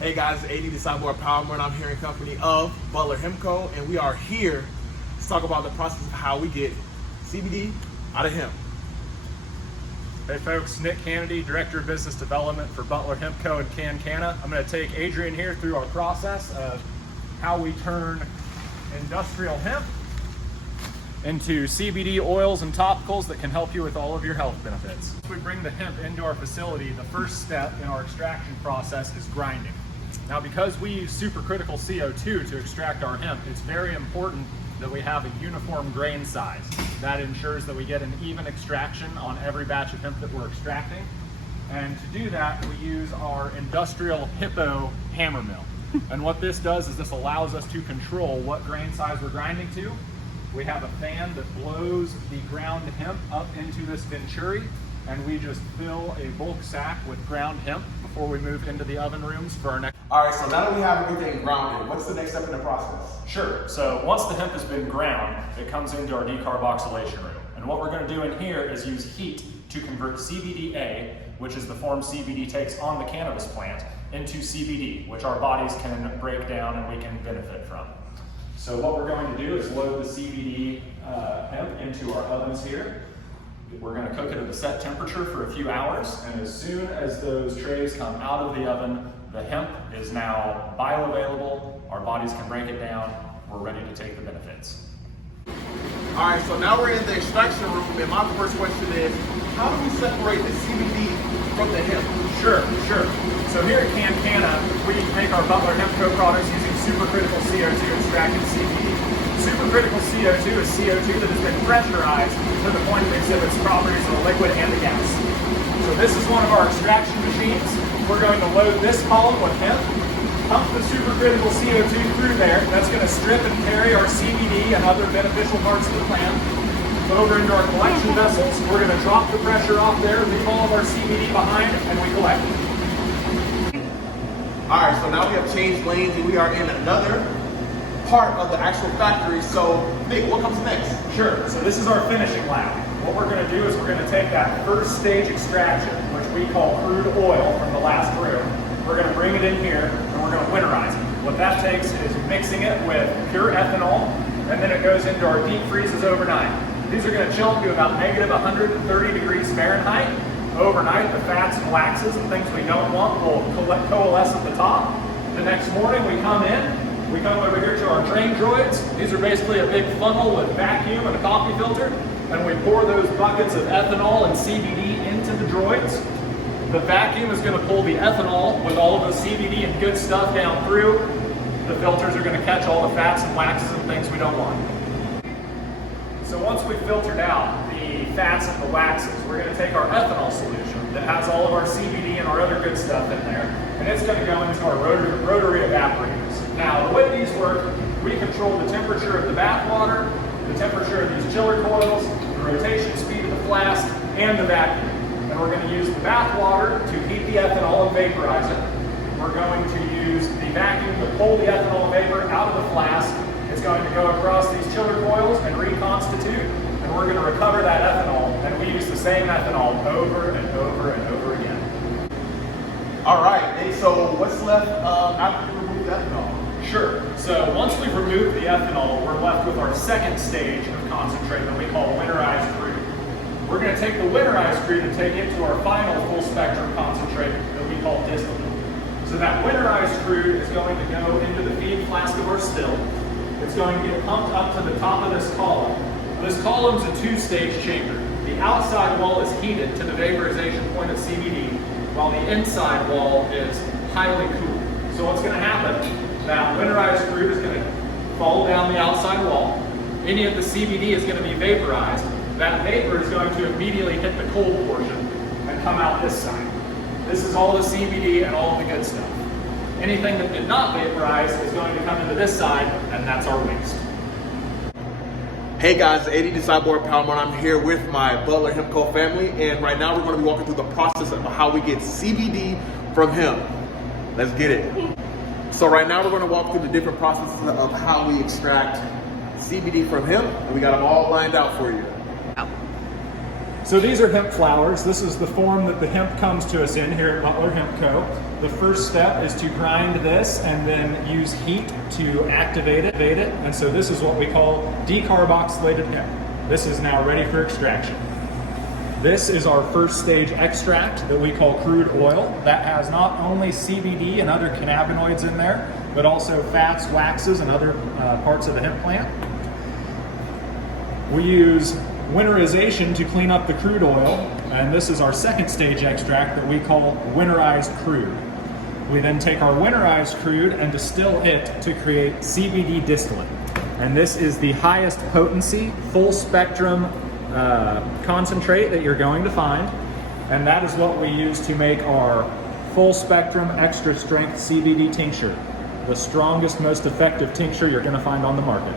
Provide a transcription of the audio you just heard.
Hey guys, it's AD the Psyborg Palmore, and I'm here in company of BUTLER Hemp Co. And we are here to talk about the process of how we get CBD out of hemp. Hey folks, Nick Kennedy, Director of Business Development for BUTLER Hemp Co. in Can. I'm going to take Adrian here through our process of how we turn industrial hemp into CBD oils and topicals that can help you with all of your health benefits. Once we bring the hemp into our facility, the first step in our extraction process is grinding. Now, because we use supercritical CO2 to extract our hemp, it's very important that we have a uniform grain size. That ensures that we get an even extraction on every batch of hemp that we're extracting. And to do that, we use our industrial Hippo hammer mill. And what this does is this allows us to control what grain size we're grinding to. We have a fan that blows the ground hemp up into this venturi, and we just fill a bulk sack with ground hemp before we move into the oven rooms for our next. All right, so now that we have everything grounded, what's the next step in the process? Sure, so once the hemp has been ground, it comes into our decarboxylation room. And what we're gonna do in here is use heat to convert CBDA, which is the form CBD takes on the cannabis plant, into CBD, which our bodies can break down and we can benefit from. So what we're going to do is load the CBD hemp into our ovens here. We're going to cook it at a set temperature for a few hours, and as soon as those trays come out of the oven, the hemp is now bioavailable, our bodies can break it down, we're ready to take the benefits. All right, so now we're in the extraction room, and my first question is, how do we separate the CBD from the hemp? Sure. So here at Can, we make our BUTLER Hemp Co. products using supercritical CO2 extracted CBD. Supercritical CO2 is CO2 that has been pressurized to the point that it exhibits properties of a liquid and a gas. So this is one of our extraction machines. We're going to load this column with hemp, pump the supercritical CO2 through there. That's going to strip and carry our CBD and other beneficial parts of the plant over into our collection vessels. We're going to drop the pressure off there, leave all of our CBD behind, and we collect it. All right, so now we have changed lanes and we are in another part of the actual factory. So, Nick, what comes next? Sure, so this is our finishing lab. What we're going to do is we're going to take that first stage extraction, which we call crude oil from the last room. We're going to bring it in here and we're going to winterize it. What that takes is mixing it with pure ethanol, and then it goes into our deep freezes overnight. These are going to chill to about negative 130 degrees Fahrenheit. Overnight, the fats and waxes and things we don't want will coalesce at the top. The next morning we come over here to our drain droids. These are basically a big funnel with vacuum and a coffee filter, and we pour those buckets of ethanol and CBD into the droids. The vacuum is going to pull the ethanol with all of the CBD and good stuff down through. The filters are going to catch all the fats and waxes and things we don't want. So once we've filtered out the fats and the waxes, we're going to take our ethanol solution that has all of our CBD and our other good stuff in there, and it's going to go into our rotary evaporators. Now, the way these work, we control the temperature of the bath water, the temperature of these chiller coils, the rotation speed of the flask, and the vacuum. And we're going to use the bath water to heat the ethanol and vaporize it. We're going to use the vacuum to pull the ethanol vapor out of the flask. It's going to go across these chiller coils and reconstitute, and we're going to recover that ethanol, and we use the same ethanol over and over and over again. All right, and so what's left after you remove the ethanol? Sure, so once we've removed the ethanol, we're left with our second stage of concentrate that we call winterized crude. We're going to take the winterized crude and take it to our final full spectrum concentrate that we call distillate. So that winterized crude is going to go into the feed flask of our still. It's going to get pumped up to the top of this column. This column's a two-stage chamber. The outside wall is heated to the vaporization point of CBD, while the inside wall is highly cooled. So what's going to happen? That winterized crude is going to fall down the outside wall. Any of the CBD is going to be vaporized. That vapor is going to immediately hit the cold portion and come out this side. This is all the CBD and all of the good stuff. Anything that did not vaporize is going to come into this side, and that's our waste. Hey guys, AD the Psyborg Palmore, and I'm here with my BUTLER Hemp Co. family, and right now we're going to be walking through the process of how we get CBD from hemp. Let's get it. So right now we're going to walk through the different processes of how we extract CBD from hemp, and we got them all lined out for you. So these are hemp flowers. This is the form that the hemp comes to us in here at Butler Hemp Co. The first step is to grind this and then use heat to activate it. And so this is what we call decarboxylated hemp. This is now ready for extraction. This is our first stage extract that we call crude oil. That has not only CBD and other cannabinoids in there, but also fats, waxes, and other parts of the hemp plant. We use winterization to clean up the crude oil, and this is our second stage extract that we call winterized crude. We then take our winterized crude and distill it to create CBD distillate. And this is the highest potency, full spectrum concentrate that you're going to find. And that is what we use to make our full spectrum extra strength CBD tincture. The strongest, most effective tincture you're going to find on the market.